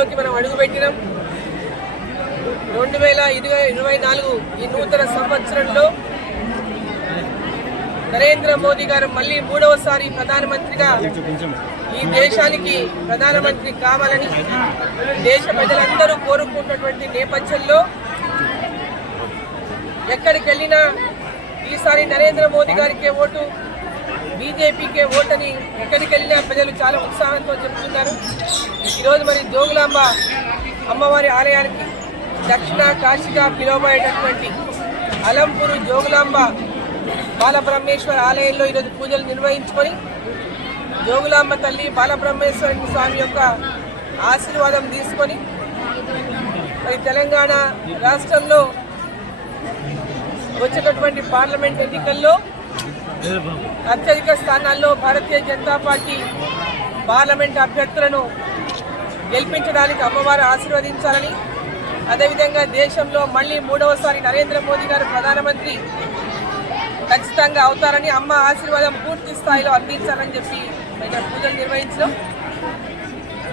సంవత్సరంలోకి మనం అడుగుపెట్టినాం. 2024 ఈ నూతన సంవత్సరంలో నరేంద్ర మోదీ గారు మళ్ళీ 3వసారి ప్రధానమంత్రిగా ఈ దేశానికి ప్రధానమంత్రి కావాలని దేశ ప్రజలందరూ కోరుకుంటున్నటువంటి నేపథ్యంలో ఎక్కడికి వెళ్ళినా ఈసారి నరేంద్ర మోదీ గారికే ఓటు, బీజేపీకే ఓటని ఎక్కడికి వెళ్ళినా ప్రజలు చాలా ఉత్సాహంతో చెబుతున్నారు. ఈరోజు మరి జోగులాంబ అమ్మవారి ఆలయానికి దక్షిణ కాశీగా పిలువబడేటటువంటి అలంపూరు జోగులాంబ బాలబ్రహ్మేశ్వర ఆలయంలో ఈరోజు పూజలు నిర్వహించుకొని జోగులాంబ తల్లి బాలబ్రహ్మేశ్వర స్వామి యొక్క ఆశీర్వాదం తీసుకొని మరి తెలంగాణ రాష్ట్రంలో వచ్చేటటువంటి పార్లమెంట్ ఎన్నికల్లో అత్యధిక స్థానాల్లో భారతీయ జనతా పార్టీ పార్లమెంట్ అభ్యర్థులను గెలిపించడానికి అమ్మవారు ఆశీర్వదించాలని, అదేవిధంగా దేశంలో మళ్ళీ 3వసారి నరేంద్ర మోదీ గారు ప్రధానమంత్రి ఖచ్చితంగా అవుతారని, అమ్మ ఆశీర్వాదం పూర్తి స్థాయిలో అందించాలని చెప్పి మేము పూజలు నిర్వహించడం.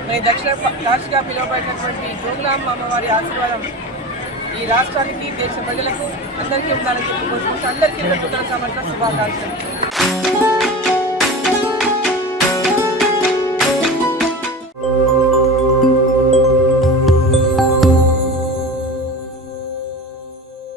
మేము దక్షిణ కాశీగా పిలువబడినటువంటి జోగులాంబ అమ్మవారి ఆశీర్వాదం ఈ రాష్ట్రానికి, దేశ ప్రజలకు అందరికీ ఉండాలని చెప్పి కోరుకుంటూ అందరికీ నూతన సంవత్సర శుభాకాంక్షలు.